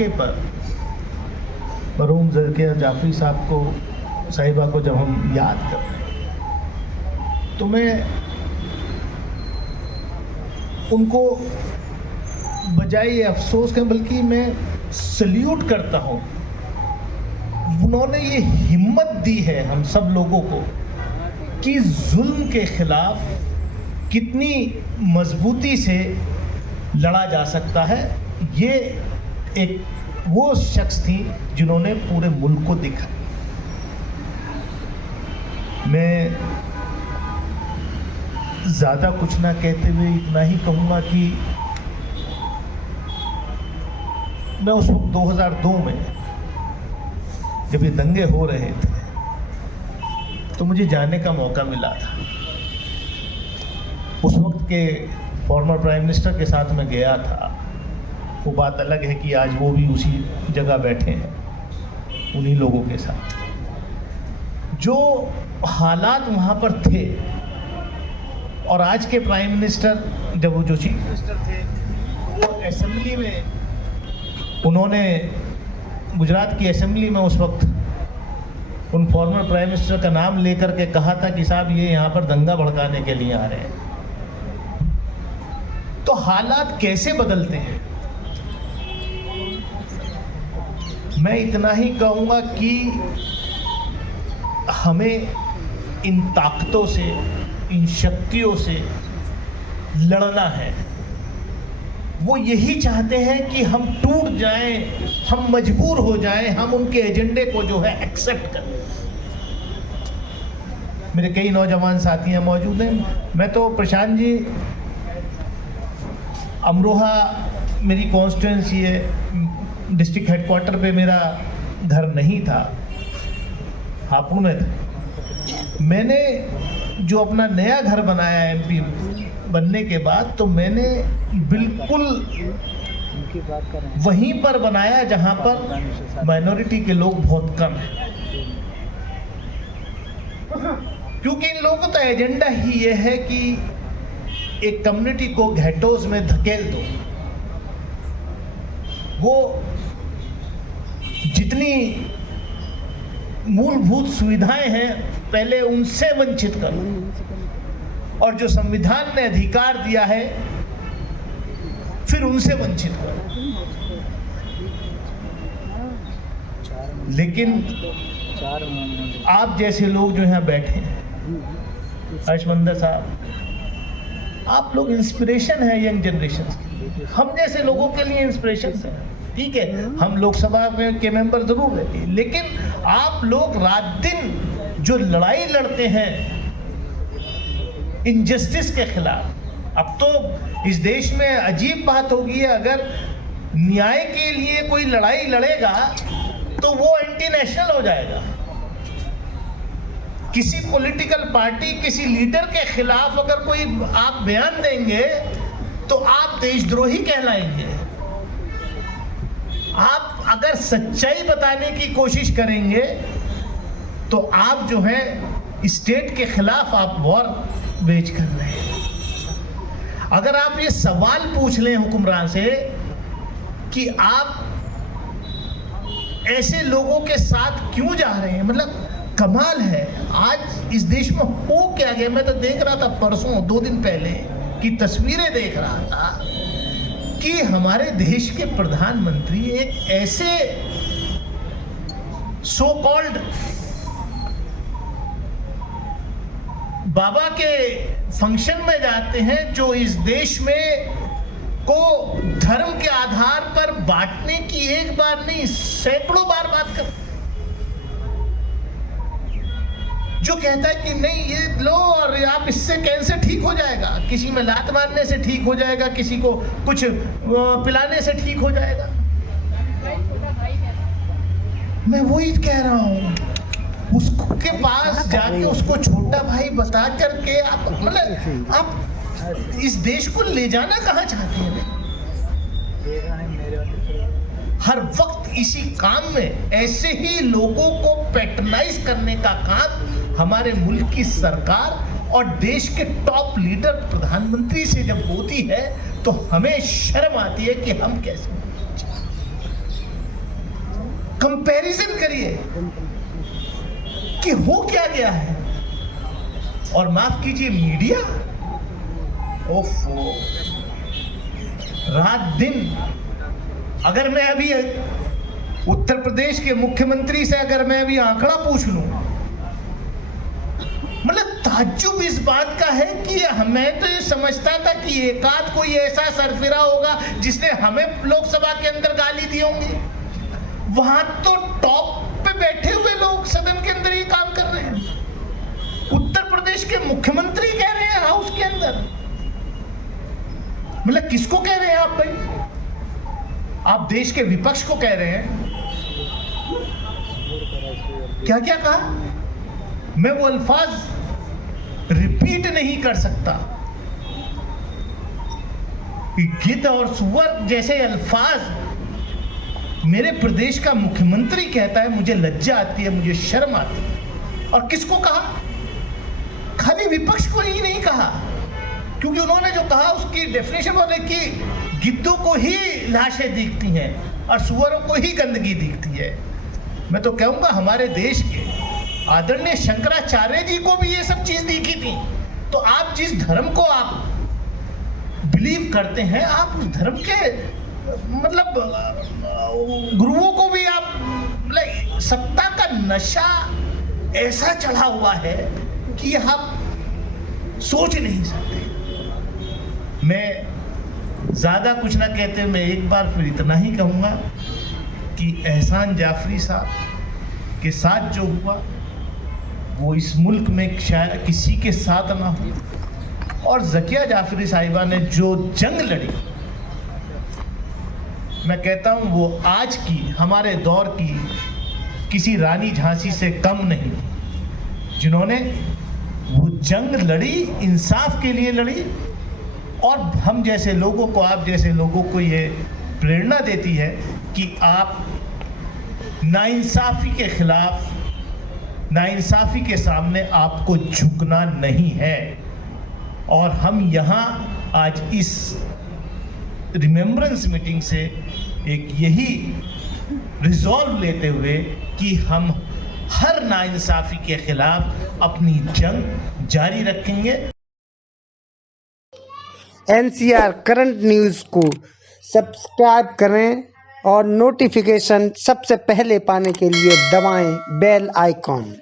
मौके पर मरहूम ज़किया जाफ़री साहिबा को जब हम याद कर रहे हैं तो मैं उनको बजाय ये अफसोस के बल्कि मैं सल्यूट करता हूँ। उन्होंने ये हिम्मत दी है हम सब लोगों को कि जुल्म के खिलाफ कितनी मजबूती से लड़ा जा सकता है। ये एक वो शख्स थी जिन्होंने पूरे मुल्क को दिखा। मैं ज़्यादा कुछ ना कहते हुए इतना ही कहूँगा कि मैं उस वक्त 2002 में जब ये दंगे हो रहे थे तो मुझे जाने का मौका मिला था। उस वक्त के फॉर्मर प्राइम मिनिस्टर के साथ मैं गया था। वो बात अलग है कि आज वो भी उसी जगह बैठे हैं उन्हीं लोगों के साथ। जो हालात वहाँ पर थे और आज के प्राइम मिनिस्टर जब वो जो चीफ मिनिस्टर थे वो असेंबली में उन्होंने गुजरात की असेंबली में उस वक्त उन फॉर्मर प्राइम मिनिस्टर का नाम लेकर के कहा था कि साहब ये यहाँ पर दंगा भड़काने के लिए आ रहे हैं। तो हालात कैसे बदलते हैं। मैं इतना ही कहूँगा कि हमें इन ताकतों से, इन शक्तियों से लड़ना है। वो यही चाहते हैं कि हम टूट जाएं, हम मजबूर हो जाएं, हम उनके एजेंडे को जो है एक्सेप्ट करें। मेरे कई नौजवान साथियां मौजूद हैं। मैं तो प्रशांत जी, अमरोहा मेरी कॉन्स्टिट्यूंसी है, डिस्ट्रिक्ट हेडक्वार्टर पे मेरा घर नहीं था, हापुड़ में था। मैंने जो अपना नया घर बनाया एमपी बनने के बाद, तो मैंने बिल्कुल वहीं पर बनाया जहां पर माइनॉरिटी के लोग बहुत कम हैं। क्योंकि इन लोगों का एजेंडा ही ये है कि एक कम्युनिटी को घेटोज में धकेल दो। वो जितनी मूलभूत सुविधाएं हैं पहले उनसे वंचित करो, और जो संविधान ने अधिकार दिया है फिर उनसे वंचित करो। लेकिन आप जैसे लोग जो यहाँ बैठे हैं, हर्षमंदर साहब, आप लोग इंस्पिरेशन है यंग जनरेशन की। हम जैसे लोगों के लिए इंस्पिरेशन है। ठीक है, हम लोकसभा में के मेंबर जरूर हैं, लेकिन आप लोग रात दिन जो लड़ाई लड़ते हैं इनजस्टिस के खिलाफ। अब तो इस देश में अजीब बात होगी है, अगर न्याय के लिए कोई लड़ाई लड़ेगा तो वो एंटी नेशनल हो जाएगा। किसी पॉलिटिकल पार्टी, किसी लीडर के खिलाफ अगर कोई आप बयान देंगे तो आप देशद्रोही कहलाएंगे। आप अगर सच्चाई बताने की कोशिश करेंगे तो आप जो है स्टेट के खिलाफ आप वॉर वेज कर रहे हैं। अगर आप ये सवाल पूछ लें हुक्मरान से कि आप ऐसे लोगों के साथ क्यों जा रहे हैं, मतलब कमाल है। आज इस देश में हो क्या गया। मैं तो देख रहा था परसों 2 दिन पहले की तस्वीरें देख रहा था कि हमारे देश के प्रधानमंत्री एक ऐसे सो कॉल्ड बाबा के फंक्शन में जाते हैं जो इस देश में को धर्म के आधार पर बांटने की एक बार नहीं सैकड़ों बार बात करते, जो कहता है कि नहीं ये लो और आप इससे कैंसर ठीक हो जाएगा, किसी में लात मारने से ठीक हो जाएगा, किसी को कुछ पिलाने से ठीक हो जाएगा। मैं वही कह रहा हूँ, उसके पास जाके उसको छोटा भाई बता करके आप मतलब आप इस देश को ले जाना कहाँ चाहते हैं? हर वक्त इसी काम में ऐसे ही लोगों को पैट्रनाइज करने का काम हमारे मुल्क की सरकार और देश के टॉप लीडर प्रधानमंत्री से जब होती है तो हमें शर्म आती है कि हम कैसे। कंपैरिजन करिए कि हो क्या गया है। और माफ कीजिए मीडिया, ओफो, रात दिन। अगर मैं अभी उत्तर प्रदेश के मुख्यमंत्री से अगर मैं अभी आंकड़ा पूछ लूं, मतलब ताज्जुब इस बात का है कि मैं तो ये समझता था कि एकाध कोई ऐसा सरफिरा होगा जिसने हमें लोकसभा के अंदर गाली दी होंगी। वहां तो टॉप पे बैठे हुए लोग सदन के अंदर ये काम कर रहे हैं। उत्तर प्रदेश के मुख्यमंत्री कह रहे हैं हाउस के अंदर। मतलब किसको कह रहे हैं आप भाई? आप देश के विपक्ष को कह रहे हैं। क्या क्या कहा? मैं वो अल्फाज रिपीट नहीं कर सकता। गिद्ध और सुअर जैसे अल्फाज मेरे प्रदेश का मुख्यमंत्री कहता है, मुझे लज्जा आती है, मुझे शर्म आती है। और किसको कहा? खाली विपक्ष को ही नहीं कहा, क्योंकि उन्होंने जो कहा उसकी डेफिनेशन बोले कि गिद्धों को ही लाशें दिखती हैं और सुअरों को ही गंदगी दिखती है। मैं तो कहूंगा हमारे देश के आदरणीय शंकराचार्य जी को भी ये सब चीज दिखी थी। तो आप जिस धर्म को आप बिलीव करते हैं, आप उस धर्म के मतलब गुरुओं को भी आप मतलब सत्ता का नशा ऐसा चढ़ा हुआ है कि आप सोच नहीं सकते। मैं ज्यादा कुछ ना कहते, मैं एक बार फिर इतना ही कहूंगा कि एहसान जाफरी साहब के साथ जो हुआ वो इस मुल्क में शायद किसी के साथ ना हो। और ज़किया जाफरी साहिबा ने जो जंग लड़ी, मैं कहता हूं वो आज की हमारे दौर की किसी रानी झांसी से कम नहीं, जिन्होंने वो जंग लड़ी, इंसाफ के लिए लड़ी। और हम जैसे लोगों को, आप जैसे लोगों को ये प्रेरणा देती है कि आप नाइंसाफ़ी के खिलाफ, नाइंसाफ़ी के सामने आपको झुकना नहीं है। और हम यहाँ आज इस रिमेम्बरेंस मीटिंग से एक यही रिजॉल्व लेते हुए कि हम हर नाइंसाफ़ी के खिलाफ अपनी जंग जारी रखेंगे। NCR करंट न्यूज़ को सब्सक्राइब करें और नोटिफिकेशन सबसे पहले पाने के लिए दबाएं बेल आइकॉन।